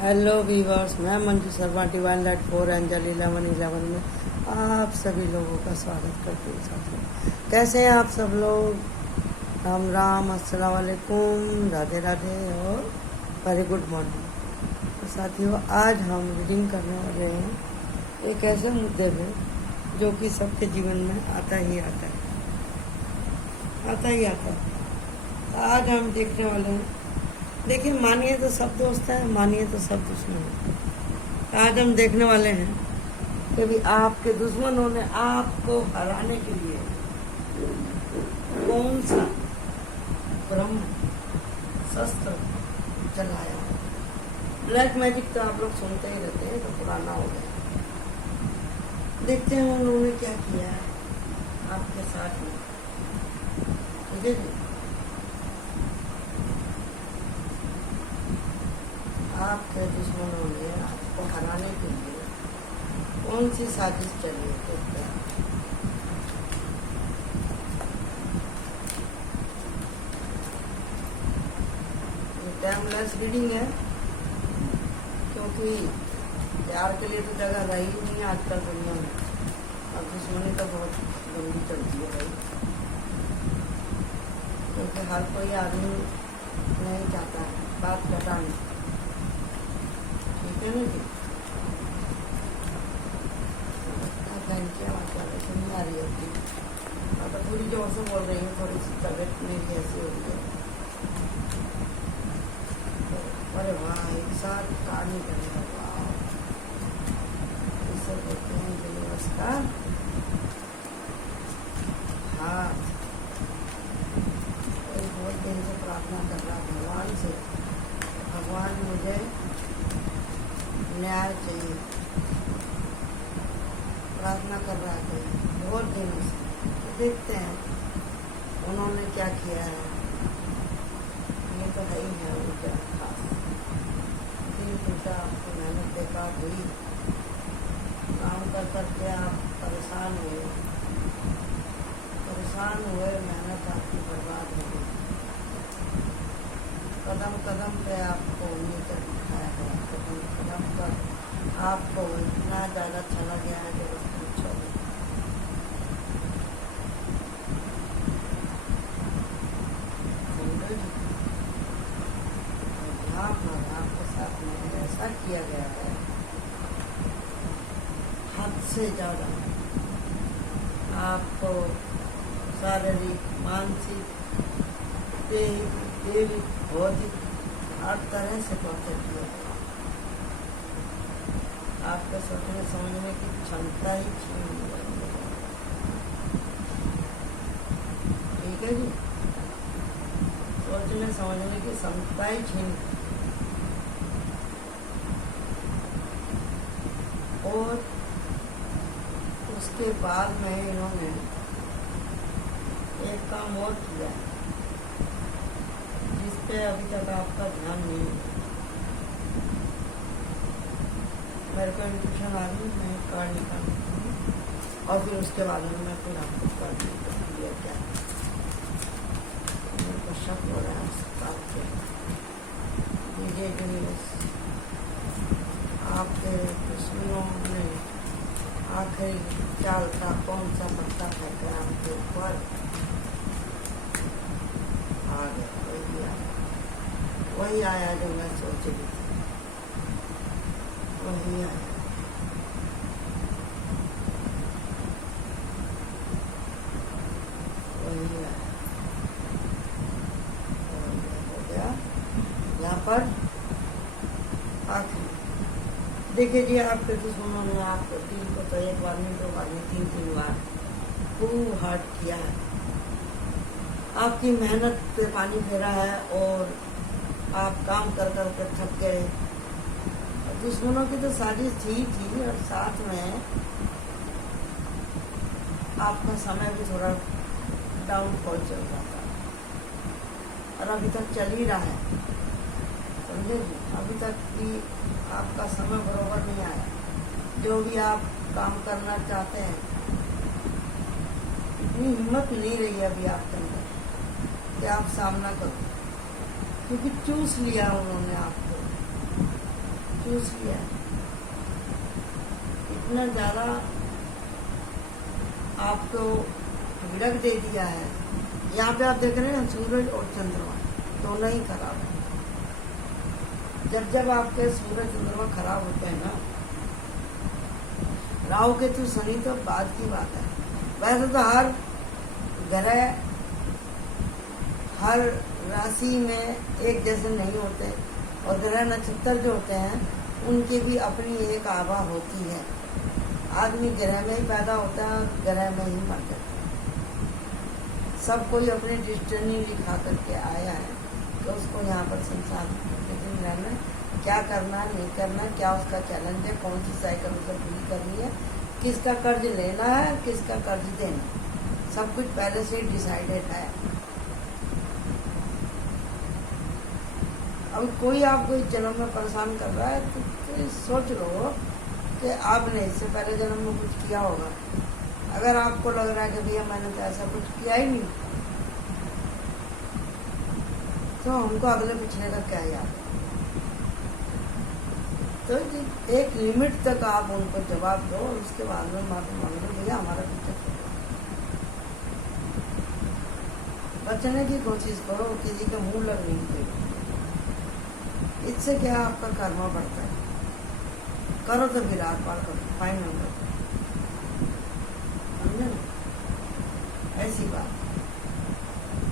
Hello viewers, मैं Manju Sharma divine light 4 angel 11 में आप सभी लोगों का स्वागत करती हूँ। साथियों, कैसे हैं आप सब लोग? राम राम, अस्सलाम वालेकुम, राधे राधे और वेरी गुड मॉर्निंग। तो साथियों, आज हम रीडिंग करने वाले हैं एक ऐसे मुद्दे पे जो कि सबके जीवन में आता ही आता है। आज हम देखने वाले हैं। देखिए, मानिए तो सब दोस्त हैं, मानिए तो सब दुश्मन हैं। आज हम देखने वाले हैं कि भी आपके दुश्मनों ने आपको हराने के लिए कौन सा ब्रह्म शस्त्र चलाया। ब्लैक मैजिक तो आप लोग सुनते ही रहते हैं, तो पुराना हो गया। देखते हैं उन्होंने क्या किया है आपके साथ में। ठीक है, आपके दुश्मनों ने आपको हराने के लिए कौन सी साजिश चली है। ये टाइमलेस रीडिंग है, क्योंकि प्यार के लिए तो जगह रही नहीं है आजकल दुनिया में। अब दुश्मनी तो बहुत गंदी चलती है भाई, क्योंकि हर कोई आदमी नहीं चाहता है बात बताने। ठीक है ना जी? नहीं आ रही होती, तो पूरी जोर से बोल रही हूँ। थोड़ी सी तबीयत मेरी ऐसी हो रही है। अरे वाह, एक साथ कार नहीं करने लगा। इसे कहते हैं यूनिवर्स का हाथ। बहुत दिन से प्रार्थना कर रहा भगवान से, भगवान मुझे न्याय चाहिए। प्रार्थना कर रहा है बहुत दिनों से। तो देखते हैं उन्होंने क्या किया है। ये तो है ही है उनका खास। दिन टूटा, आपको मेहनत बेकार हुई, काम कर करके आप परेशान हुए, मेहनत आपकी बर्बाद हो गई। कदम कदम पे आपको नीचे दिखाया गया, कदम कदम पर आपको इतना ज़्यादा चला गया है कि बस पूछो। आपके साथ में ऐसा किया गया है हद से ज़्यादा। आपको शारीरिक, मानसिक, देवी, भौतिक हर तरह से टॉर्चर किया गया। आपके सोचने समझने की क्षमता ही छीन ली गई। ठीक है जी, सोचने समझने की क्षमता ही छीन। और उसके बाद में इन्होंने एक काम और किया जिस पे अभी तक आपका ध्यान नहीं है। मेरे को इंट्यूशन आ गई, मैं कार्ड निकालती हूँ और फिर उसके बाद में मैं फिर आपको कार्ड दिया। क्या मेरे को शक हो रहा है उस बात पे। आपके दुश्मनों ने आखिरी चाल का कौन सा पत्ता फेंका आपके ऊपर आ गया। वही आया जो मैं सोच रही थी, वही आया। हो गया यहाँ पर आखिरी। देखिए जी, आपके दुश्मनों ने आपको दिल को तो एक बार नहीं, 2 बार नहीं, 3 बार खूब हार्ट किया है। आपकी मेहनत पे पानी फेरा है और आप काम कर कर के थक गए। दुश्मनों की तो साजिश थी और साथ में आपका समय भी थोड़ा डाउनफॉल चल रहा था और अभी तक चल ही रहा है। समझे जी? अभी तक भी आपका समय बराबर नहीं आया। जो भी आप काम करना चाहते हैं, इतनी हिम्मत नहीं रही अभी आपके अंदर कि आप सामना करो, क्योंकि चूस लिया उन्होंने आपको। चूस लिया है, इतना ज़्यादा आपको विरक दे दिया है। यहाँ पे आप देख रहे हैं सूरज और चंद्रमा दोनों ही खराब है। जब जब आपके सूरज चंद्रमा खराब होते हैं ना, राहु केतु शनि तो बाद की बात है। वैसे तो हर ग्रह हर राशि में एक जैसे नहीं होते, और ग्रह नक्षत्र जो होते हैं उनकी भी अपनी एक आभा होती है। आदमी ग्रह में ही पैदा होता है और ग्रह में ही मर जाता है। सब कोई अपनी डिस्टिनी लिखा करके आया है कि उसको यहाँ पर संसार में रहना, क्या करना नहीं करना, क्या उसका चैलेंज है, कौन सी साइकिल उसे पूरी करनी है, किसका कर्ज लेना है, किसका कर्ज देना, सब कुछ पहले से डिसाइडेड है। अब कोई आपको इस जन्म में परेशान कर रहा है तो सोच लो कि आपने इससे पहले जन्म में कुछ किया होगा। अगर आपको लग रहा है कि भैया मैंने तो ऐसा कुछ किया ही नहीं, तो हमको अगले पिछले का क्या याद है। तो एक लिमिट तक आप उनको जवाब दो और उसके बाद में माफी मांग लो, भैया हमारा पीछे बचने की कोशिश करो, किसी के मुंह लग नहीं चाहिए। इससे क्या आपका कर्मा बढ़ता है। करो तो विराट पार करो, फाइनल करो, समझे ना? ऐसी बात।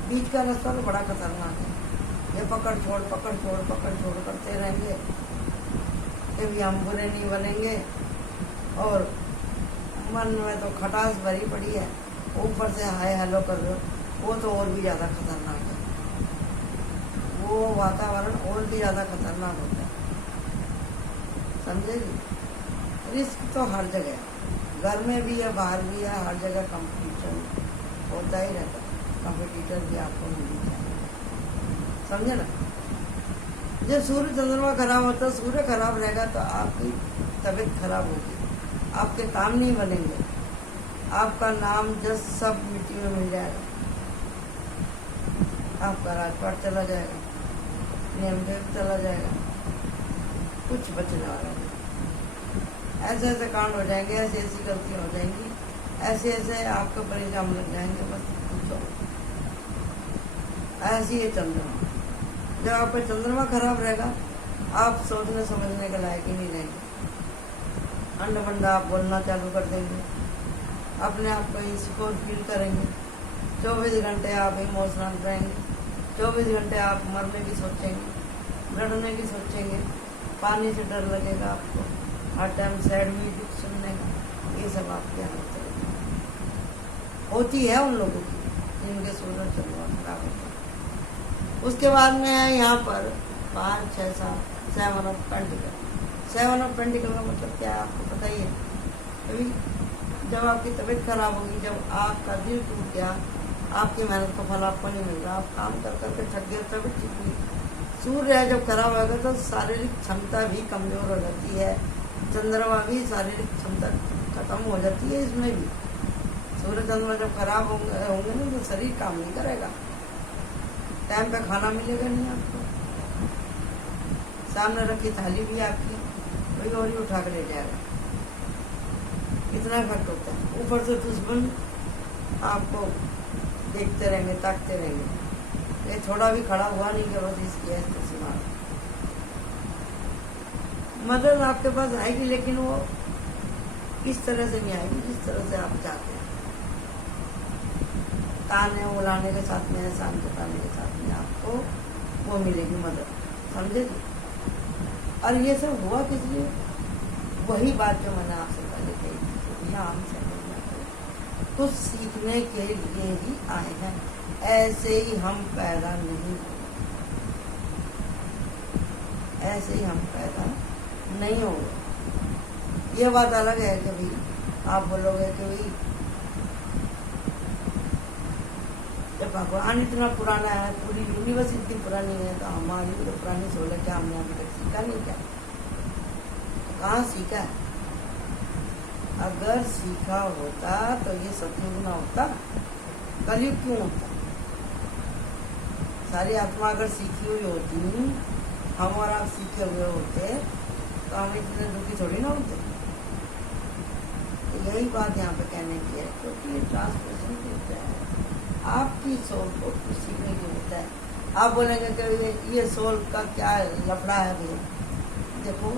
बीच का रास्ता तो बड़ा खतरनाक है। ये पकड़ छोड़ करते रहेंगे, कभी हम बुरे नहीं बनेंगे, और मन में तो खटास भरी पड़ी है, ऊपर से हाय हेलो कर रहे हो, वो तो और भी ज़्यादा खतरनाक है। वो वातावरण और भी ज़्यादा खतरनाक होता है, समझेगी? रिस्क तो हर जगह है, घर में भी है, बाहर भी है, हर जगह कंपटीशन होता ही रहता है। कंपटीटर भी आपको मिल जाए, समझे ना? जब सूर्य चंद्रमा खराब होता है, सूर्य खराब रहेगा तो आपकी तबीयत खराब होगी, आपके काम नहीं बनेंगे, आपका नाम जस सब मिट्टी में मिल जाएगा, आपका राजपाट चला जाएगा, नियम देव चला जाएगा, कुछ बचने वाला नहीं। ऐसे ऐसे कांड हो जाएंगे, ऐसी ऐसी गलतियाँ हो जाएंगी, ऐसे ऐसे आपके ऊपर इल्जाम लग जाएंगे, बस पूछो। ऐसी है चंद्रमा। जब आपका चंद्रमा खराब रहेगा, आप सोचने समझने के लायक ही नहीं रहेंगे। अंडा बंडा आप बोलना चालू कर देंगे, अपने आप को इंसिक्योर फील करेंगे, 24 घंटे आप इमोशनल रहेंगे, 24 घंटे आप मरने की सोचेंगे, लड़ने की सोचेंगे, पानी से डर लगेगा आपको, हर टाइम सैड म्यूजिक सुनने का। ये सब आपके हाथ होती है उन लोगों की जिनके सूरज चंद्रमा खराब होता है। उसके बाद में है यहाँ पर 5, 6, 7 7 ऑफ पेंटिकल। 7 ऑफ पेंटिकल का मतलब क्या है आपको पता ही है। अभी जब आपकी तबीयत खराब होगी, जब आपका दिल टूट गया, आपकी मेहनत का फल आपको नहीं मिल रहा, आप काम कर करके थक गए, तबीयत ठीक हुई, सूर्य जब खराब होगा तो शारीरिक क्षमता भी कमजोर हो जाती है, चंद्रमा भी शारीरिक क्षमता खत्म हो जाती है। इसमें भी सूर्य चंद्रमा जब खराब होंगे ना तो शरीर काम नहीं करेगा, टाइम पे खाना मिलेगा नहीं आपको, सामने रखी थाली भी आपकी कोई और ही उठा कर ले जाएगा, इतना इफेक्ट होता है। ऊपर से दुश्मन आपको देखते रहेंगे, ताकते रहेंगे, ये थोड़ा भी खड़ा हुआ नहीं कि बस इसकी है तो सीमा। मदद आपके पास आएगी, लेकिन वो इस तरह से नहीं आएगी जिस तरह से आप चाहते हैं। ताने उलाने के साथ में, एहसान जताने के साथ में आपको वो मिलेगी मदद, समझे? और ये सब हुआ किस लिए? वही बात जो मैंने आपसे पहले कही, यहाँ हम समझना कुछ सीखने के लिए ही आए हैं, ऐसे ही हम पैदा नहीं, ऐसे ही हम पैदा नहीं होंगे। ये बात अलग है कि भाई आप बोलोगे कि भाई जब भगवान इतना पुराना है, पूरी यूनिवर्स इतनी पुरानी है, तो हमारी तो पुरानी सोच है, क्या हमने अभी तक सीखा नहीं? क्या कहाँ सीखा है? अगर सीखा होता तो ये सतयुग ना होता, कलयुग क्यों होता? सारी आत्मा अगर सीखी हुई होती, हम और आप सीखे हुए होते, तो हम इतने दुखी थोड़ी ना होते। यही बात यहाँ पे कहने की है, क्योंकि ये ट्रांसलेशन की होता है, आपकी सोल को कुछ सीखने की होता है। आप बोलेंगे कि ये सोल का क्या लफड़ा है भैया। देखो,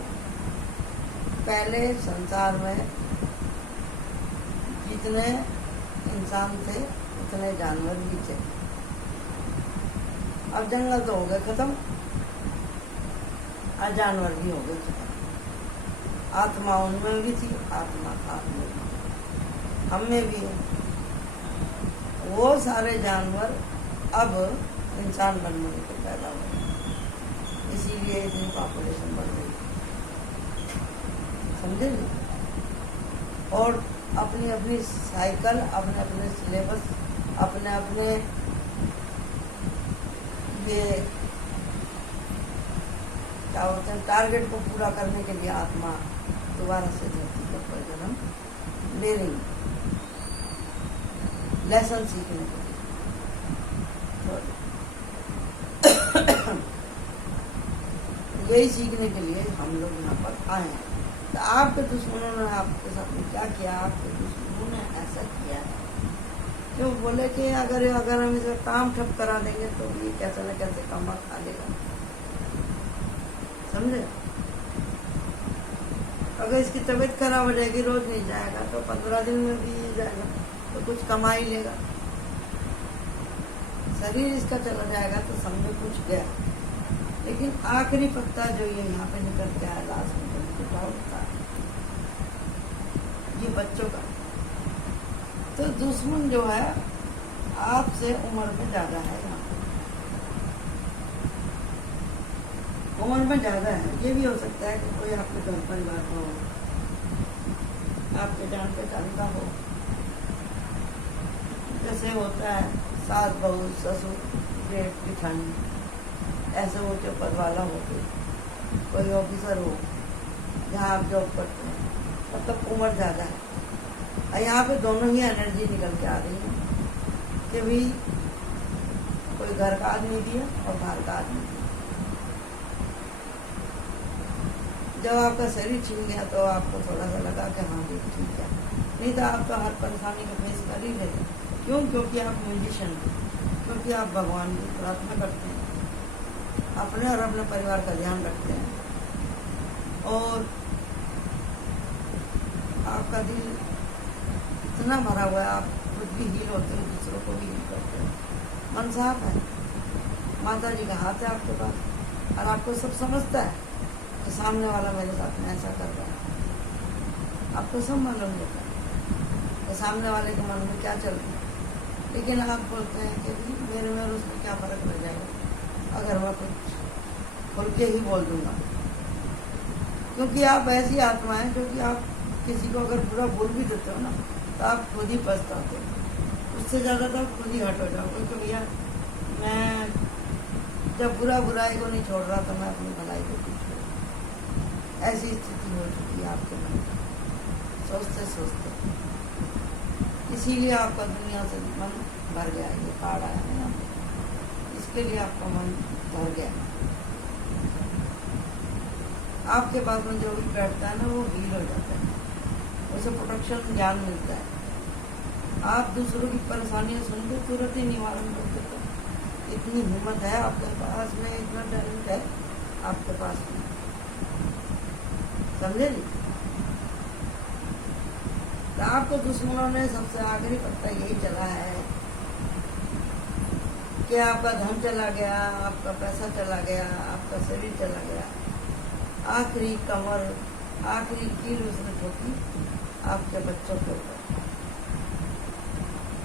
पहले संसार में जितने इंसान थे उतने जानवर भी थे। अब जंगल तो हो गए खत्म, और जानवर भी हो गए खत्म। आत्मा उनमें भी थी, आत्मा आप में भी, हम में भी है। वो सारे जानवर अब इंसान बनने के पैदा हुए, इसीलिए इतनी पॉपुलेशन बढ़ गई, समझे। और अपनी अपनी साइकिल, अपने अपने सिलेबस, अपने अपने ये क्या होते हैं टारगेट को पूरा करने के लिए आत्मा दोबारा से धरती पर जन्म ले रही, लेसन सीखने के लिए। यही सीखने के लिए हम लोग यहाँ पर आए हैं। तो आपके दुश्मनों ने आपके साथ में क्या किया, आपके दुश्मनों ने ऐसा किया है क्यों? बोले कि अगर हम इसे काम ठप करा देंगे तो ये कैसे न कैसे काम खा लेगा, समझे। अगर इसकी तबीयत खराब हो जाएगी, रोज नहीं जाएगा, तो 15 दिन में भी जाएगा तो कुछ कमा ही लेगा। शरीर इसका चला जाएगा तो समझो कुछ गया। लेकिन आखिरी पत्ता जो ये यहाँ पे निकल के आया लास्ट में, होता है ये बच्चों का। तो दुश्मन जो है आपसे उम्र में ज्यादा है, यहाँ उम्र में ज्यादा है। ये भी हो सकता है कि कोई आपके घर परिवार का हो, आपके जान पहचान का हो। जैसे होता है सास बहू ससुर जेठ जेठानी, ऐसे हो जो पद वाला हो, कोई ऑफिसर हो जहाँ आप जॉब करते हैं, मतलब उम्र ज़्यादा है। और यहाँ पे दोनों ही एनर्जी निकल के आ रही है कि भी कोई घर का आदमी भी है और बाहर का आदमी भी है। जब आपका शरीर छीन गया तो आपको थोड़ा सा लगा कि हाँ भी ठीक है, नहीं तो आप तो हर परेशानी को फेस कर ही रहे। क्यों? क्योंकि आप म्यूजिशियन हैं, क्योंकि आप भगवान की प्रार्थना करते हैं, अपने और अपने परिवार का ध्यान रखते हैं, और आपका दिल इतना भरा हुआ है, आप खुद भी हील होते हैं, दूसरों को भी हील करते हैं। मन साफ है, माता जी का हाथ है आपके पास, और आपको सब समझता है कि सामने वाला मेरे साथ में ऐसा कर रहा है। आपको सब मालूम होता है कि सामने वाले के मन में क्या चल रहा है। लेकिन आप बोलते हैं कि मेरे में और उसमें क्या फ़र्क पड़ जाएगा अगर मैं कुछ खुल के ही बोल दूंगा। क्योंकि आप ऐसी आत्मा है जो कि आप किसी को अगर बुरा बोल भी देते हो ना, तो आप खुद ही पछताते हो। उससे ज़्यादा तो आप खुद ही हट हो जाओगे कि भैया मैं जब बुराई को नहीं छोड़ रहा तो मैं अपनी भलाई को क्यों छोड़। ऐसी स्थिति हो चुकी है आपके मन में, सोचते सोचते। इसीलिए आपका दुनिया से मन भर गया, ये कार्ड आया है ना, इसके लिए आपका मन भर गया। आपके पास में जो भी बैठता है ना, वो हील हो जाता है, उसे प्रोटेक्शन ज्ञान मिलता है। आप दूसरों की परेशानियां सुन के तुरंत ही निवारण कर देते हो। इतनी हिम्मत है आपके पास में, इतना टैलेंट है आपके पास में, समझे नहीं। तो आपको दुश्मनों ने सबसे आखिरी पत्ता यही चला है कि आपका धन चला गया, आपका पैसा चला गया, आपका शरीर चला गया। आखिरी कमर, आखिरी कील उसने ठोकी आपके बच्चों के ऊपर।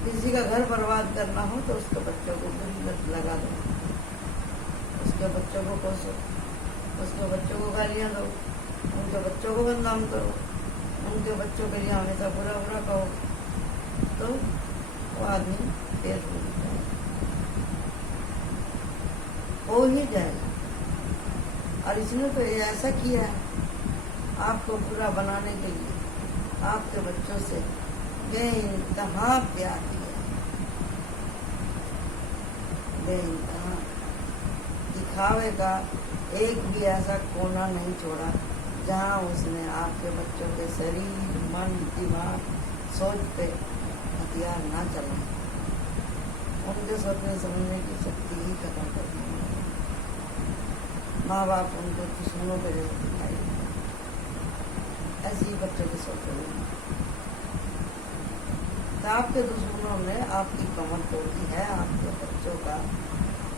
किसी का घर बर्बाद करना हो तो उसके बच्चों को बुरी लत लगा दो, उसके बच्चों को कोसो, उसके बच्चों को गालियाँ दो, उनके बच्चों को बदनाम करो, उनके बच्चों के लिए हमेशा बुरा बुरा कहो, तो वो आदमी फेल हो ही जाएगा। और इसने तो ऐसा किया है आपको बुरा बनाने के लिए, आपके बच्चों से बेइंतहा प्यार किया, बेइंतहा दिखावे का एक भी ऐसा कोना नहीं छोड़ा जहाँ उसने आपके बच्चों के शरीर, मन, दिमाग, सोच पे हथियार ना चलाए, उनके सोचने समझने की शक्ति ही खत्म कर दी। माँ बाप उनको दुश्मनों के जैसे दिखाई, ऐसी ही बच्चों की सोच होगी। तो आपके दुश्मनों ने आपकी कमर तोड़ी है, आपके बच्चों का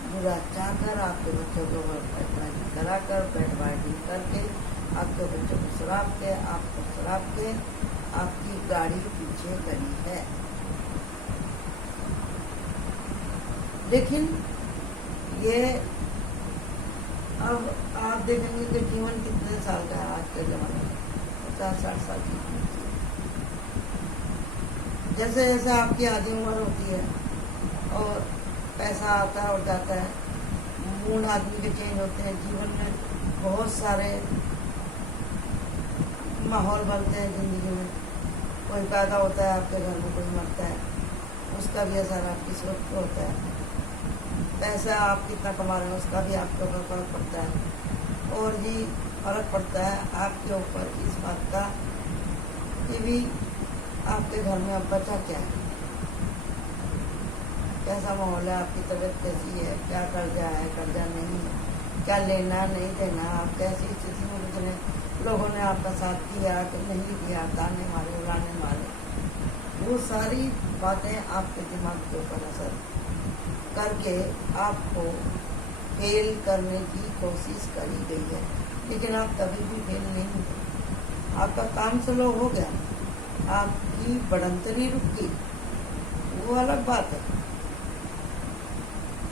बुरा चाहकर, आपके बच्चों को बैठबाजी कराकर, बैठबाजी करके, आपके बच्चों को शराब के, आपको शराब के, आपकी गाड़ी पीछे करी है। लेकिन ये अब आप देखेंगे कि जीवन कितने साल का है आज के जमाने में, 50-60 साल की। जैसे जैसे आपकी आधी उम्र होती है और पैसा आता है और जाता है, मूड आदमी के चेंज होते हैं, जीवन में बहुत सारे माहौल बनते हैं जिंदगी में। कोई पैदा होता है आपके घर में, कोई मरता है, उसका भी असर आपकी सोच पर होता है। पैसा आप कितना कमा रहे हैं उसका भी आपके ऊपर फर्क पड़ता है। और जी फर्क पड़ता है आपके ऊपर इस बात का कि भी आपके घर में अब बचा क्या है, कैसा माहौल है, आपकी तबीयत कैसी है, क्या कर्जा है, कर्जा नहीं है, क्या लेना नहीं देना, आप कैसी स्थिति में गुजरे, लोगों ने आपका साथ किया कि नहीं किया, ताने मारे, उड़ाने मारे, वो सारी बातें आपके दिमाग के ऊपर असर करके आपको फेल करने की कोशिश करी गई है। लेकिन आप कभी भी फेल नहीं हुए, आपका काम स्लो हो गया, आपकी बढ़ंतरी रुक गई, वो अलग बात है।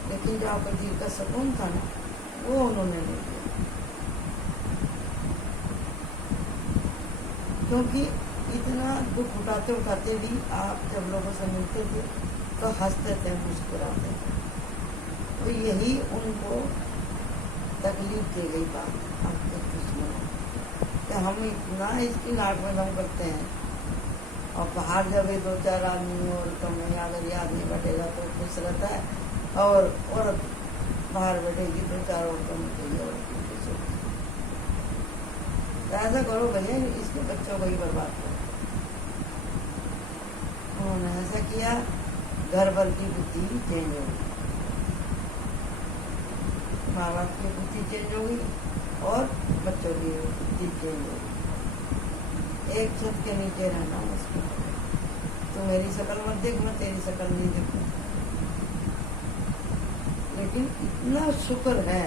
लेकिन जो आपका दिल का सुकून था ना, वो उन्होंने नहीं दिया। क्योंकि इतना दुख उठाते उठाते भी आप जब लोगों से मिलते थे तो हंसते थे, मुस्कुराते थे। तो यही उनको तकलीफ दे गई बात आपके दुश्मनों कि हम इतना इसकी नाक में दम करते हैं, और बाहर जब 2-4 आदमी और तो में अगर ये आदमी बैठेगा तो खुश रहता है, और औरत बाहर बैठेगी 2-4 औरतों में कोई औरत खुश होगी। तो ऐसा करो भैया, इसके बच्चों को ही बर्बाद करो। उन्होंने ऐसा किया, घर भर की बुद्धि चेंज हो गई, माँ बाप की बुद्धि चेंज हो गई और बच्चों की बुद्धि चेंज हो गई। एक छत के नीचे रहना मुश्किल है। तो मेरी शक्ल मत देख, मैं तेरी शक्ल नहीं देखूं। लेकिन इतना शुक्र है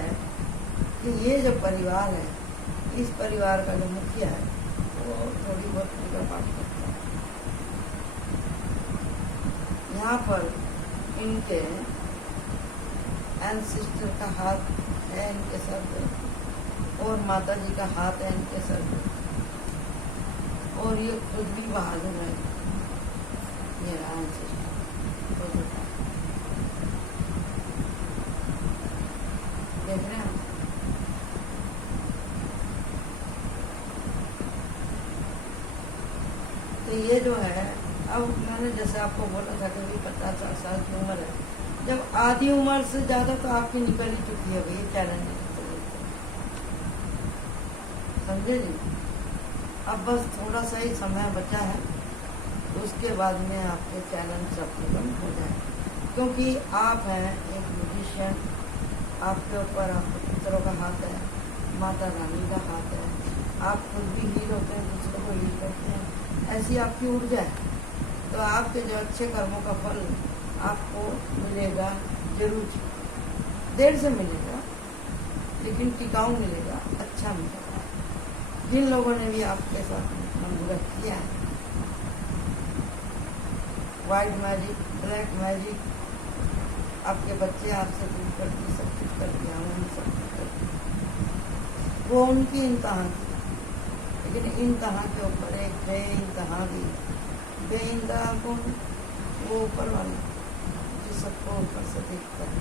कि ये जो परिवार है, इस परिवार का जो मुखिया है वो थोड़ी बहुत पूजा पाठ करता है। यहाँ पर इनके एंसेस्टर का हाथ है इनके सर पे, और माता जी का हाथ है इनके सर पे, और ये खुद भी बहादुर है। ये देख रहे हैं। तो ये जो है, अब मैंने जैसे आपको बोला था कि 50-60 साल की उम्र है, जब आधी उम्र से ज्यादा तो आपकी निकल ही चुकी है भाई, चैलेंज समझे जी। अब बस थोड़ा सा ही समय बचा है, उसके बाद में आपके चैलेंज सब खत्म हो जाए। क्योंकि आप हैं एक म्यूजिशियन, आपके ऊपर आपके पितरों का हाथ है, माता रानी का हाथ है, आप खुद भी हील होते हैं, दूसरों को हील करते हैं, ऐसी आपकी ऊर्जा है। तो आपके जो अच्छे कर्मों का फल आपको मिलेगा जरूर, देर से मिलेगा, लेकिन टिकाऊ मिलेगा, अच्छा मिलेगा। जिन लोगों ने भी आपके साथ मनगढ़ंत किया है, वाइट मैजिक, ब्लैक मैजिक, आपके बच्चे आपसे दूर करके सब कुछ कर दिया, उन्होंने सब कुछ कर दिया, वो उनकी इम्तहान थी। लेकिन इम्तहान के ऊपर एक बेइंतहा दी, बेइंतहा कौन? वो ऊपर वाला जो सबको ऊपर से देखता है,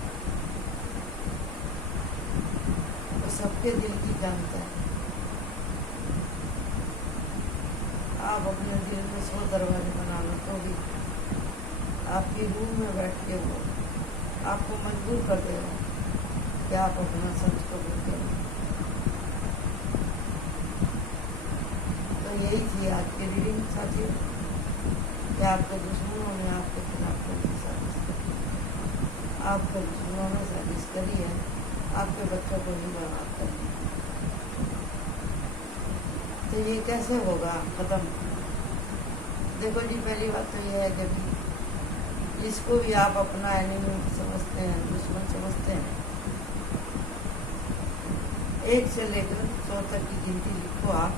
वो सबके दिल की जानता है। आप अपने दिल में 100 दरवाजे बना लो तो भी आपकी रूह में बैठ के वो आपको मजबूर कर देगा कि आप अपना सच को बोलते हैं। यही थी आज की रीडिंग साथियों कि आपके दुश्मनों ने आपके खिलाफ कौन सी साजिश करी। आपके दुश्मनों ने साजिश करी है आपके बच्चों को ही बर्बाद करनी। तो ये कैसे होगा खत्म? देखो जी, पहली बात तो ये है कि जिसको भी आप अपना एनिमी समझते हैं, दुश्मन समझते हैं, 1 से लेकर 100 तक की गिनती लिखो आप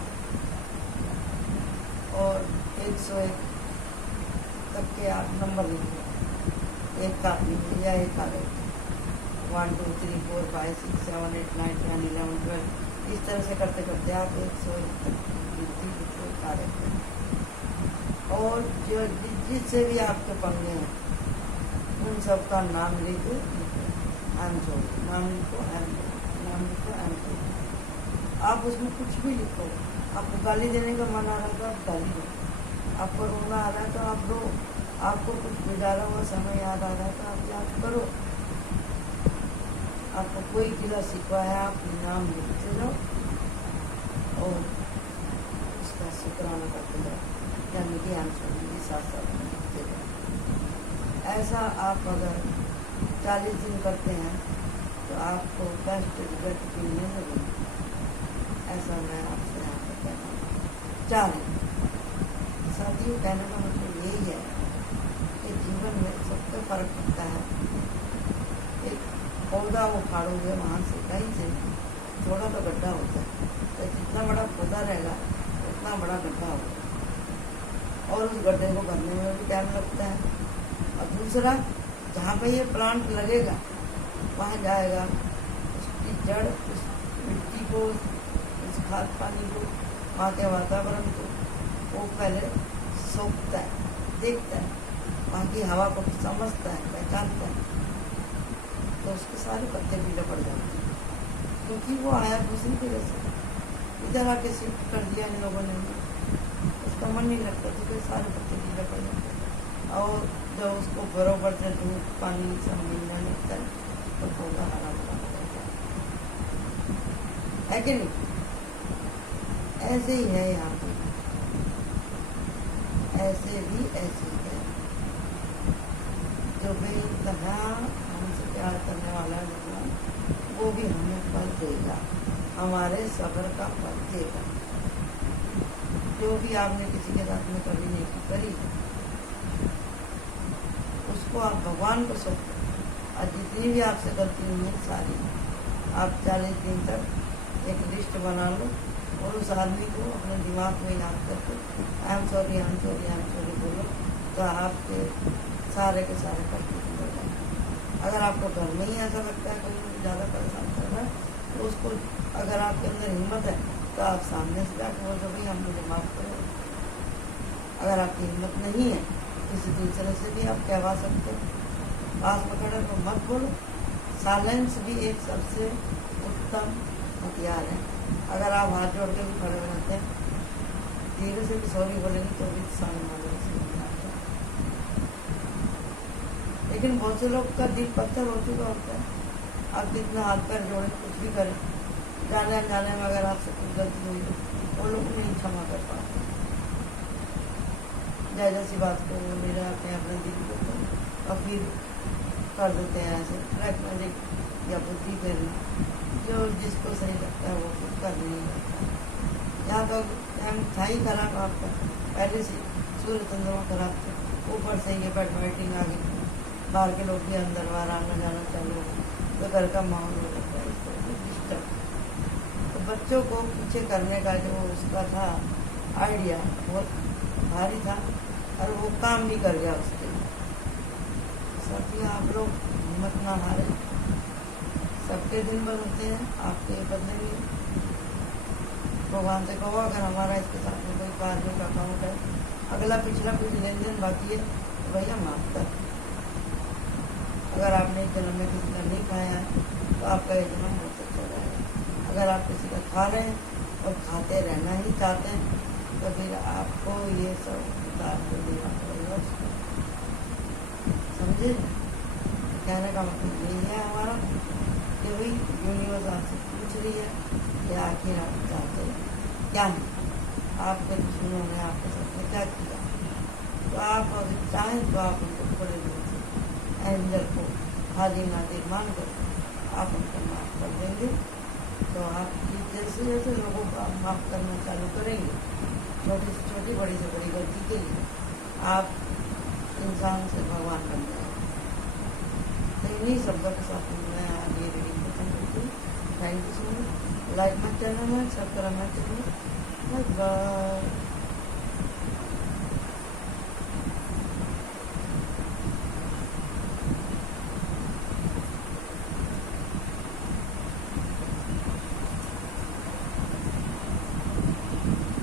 और 101 तक के आप नंबर लिखो एक कापी में या एक कागज में। 1 2 3 4 5 6 7 8 9 10 11 12 इस तरह से करते करते आप 101 तक की गिनती लिखो कागज में। और जो जिससे भी आपके पंगे हैं उन सबका नाम लिखो। नाम लिखो आप उसमें कुछ भी लिखो। आपको गाली देने का मन आ रहा है तो आप गाली दो, आपको रोना आ रहा है तो आप रो, आपको कुछ गुजारा हुआ समय याद आ रहा है तो आप याद करो। आपको कोई गिला शिकवा है आप नाम लिखते जाओ और उसका शुक्राना करते जाओ, यानी कि आंसर साथ साथ लिखते जाओ। ऐसा आप अगर 40 दिन करते हैं तो आपको बेस्ट रिजल्ट मिलने लगेगा। ऐसा मैं आपसे यहाँ पर कहना चाह रही हूँ। साथियों, कहने का मतलब यही है कि जीवन में सबसे फर्क पड़ता है। एक पौधा उखाड़ोगे वहाँ से कहीं से थोड़ा तो गड्ढा होता है, तो जितना बड़ा पौधा रहेगा उतना बड़ा गड्ढा होगा और उस गड्ढे को भरने में भी टाइम लगता है। और दूसरा, जहाँ पे ये प्लांट लगेगा वहाँ जाएगा, उसकी जड़ उस मिट्टी को, उस खाद पानी को, वहाँ के वातावरण को वो पहले सोखता है, देखता है, वहाँ की हवा को समझता है, पहचानता है, तो उसके सारे पत्ते भी लपट जाते हैं क्योंकि वो आया दूसरी वजह से। इधर आके शिफ्ट कर दिया इन लोगों ने, उसका मन नहीं लगता तो फिर सारे पत्ते भी लपट जाते हैं। और जब उसको बराबर से धूप पानी सब मिलने लगता है तो पौधा हरा भरा हो जाता है कि नहीं? ऐसे ही है यहाँ पे, ऐसे ही है जो बेइंतहा हमसे प्यार करने वाला है भगवान, वो भी हमें फल देगा, हमारे सब्र का फल देगा। जो भी आपने किसी के साथ में कभी नहीं करी उसको आप भगवान को सौंपो। और जितनी भी आपसे गलती हुई है सारी आप 40 दिन तक एक लिस्ट बना लो और उस आदमी को अपने दिमाग में याद करके आई एम सॉरी बोलो, तो आपके सारे के सारे कष्ट हो जाएंगे। अगर आपको घर में ही ऐसा लगता है कोई मुझे ज़्यादा परेशान कर रहा है तो उसको, अगर आपके अंदर हिम्मत है तो आप सामने से जाकर बोल दो, भाई हम मुझे माफ़ करो। अगर आपकी हिम्मत नहीं है किसी दूसरे से भी आप कहवा सकते हो, पास में खड़े तो मत बोलो। साइलेंस भी एक सबसे उत्तम हथियार है। अगर आप हाथ जोड़ के भी खड़े हो जाते हैं, धीरे से भी सॉरी बोलेंगे तो भी सामने वाले से नहीं आता। लेकिन बहुत से लोग का दिल पत्थर हो चुका होता है। आप जितना हाथ पैर जोड़े कुछ भी करें, जाने अनजाने में अगर आपसे कुछ गलती हुई तो वो लोग नहीं क्षमा कर पाते। जैसी बात को वो ले आते हैं अपने दिल को और फिर कर देते हैं ऐसे मैजिक या बुद्धि करना, जो जिसको सही लगता है वो कुछ कर नहीं लगता। यहाँ तो टाइम था ही खराब आपका, पहले से सूर्य चंद्रमा खराब थे, ऊपर से ये बैडमिंटन आ गई, बाहर के लोग भी अंदर बाहर आना जाना चालू हो, तो घर का माहौल हो जाता है इसको डिस्टर्ब। तो बच्चों को पीछे करने का जो उसका था आइडिया बहुत भारी था और वो काम भी कर गया उसके लिए। साथी, आप लोग हिम्मत ना हारे, सबके दिन बदलते हैं, आपके बदलेंगे। भगवान से कहो अगर हमारा इसके साथ में कोई कार्य का अकाउंट है, अगला पिछला कुछ लेन देन बाकी है तो भैया माफ कर। अगर आपने इस जन्म में किसी का नहीं खाया है तो आपका ये जन्म बहुत अच्छा रहेगा। अगर आप किसी का खा रहे हैं और खाते रहना ही चाहते हैं तो फिर आपको ये सब उतार के देना पड़ेगा उसको, समझे? कहने का मतलब यही है हमारा कि भाई यूनिवर्स आपसे पूछ रही है कि आखिर आप चाहते क्या है। आपके दुश्मनों ने आपके साथ में क्या किया, तो आप अगर चाहें तो आप उनको थोड़े दिन से एंजल को हाजिर नाजिर मान कर आप उनको माफ़ कर देंगे, तो आपकी जैसे जैसे लोगों को आप माफ़ करना चालू करेंगे, छोटी से छोटी बड़ी से बड़ी गलती के लिए आप इंसान से भगवान बन जाएंगे। तो इन्हीं शब्दों के साथ मैं आज ये रीडिंग खत्म करती हूँ। Thank you so much. Like my channel है, subscribe my channel. Bye bye.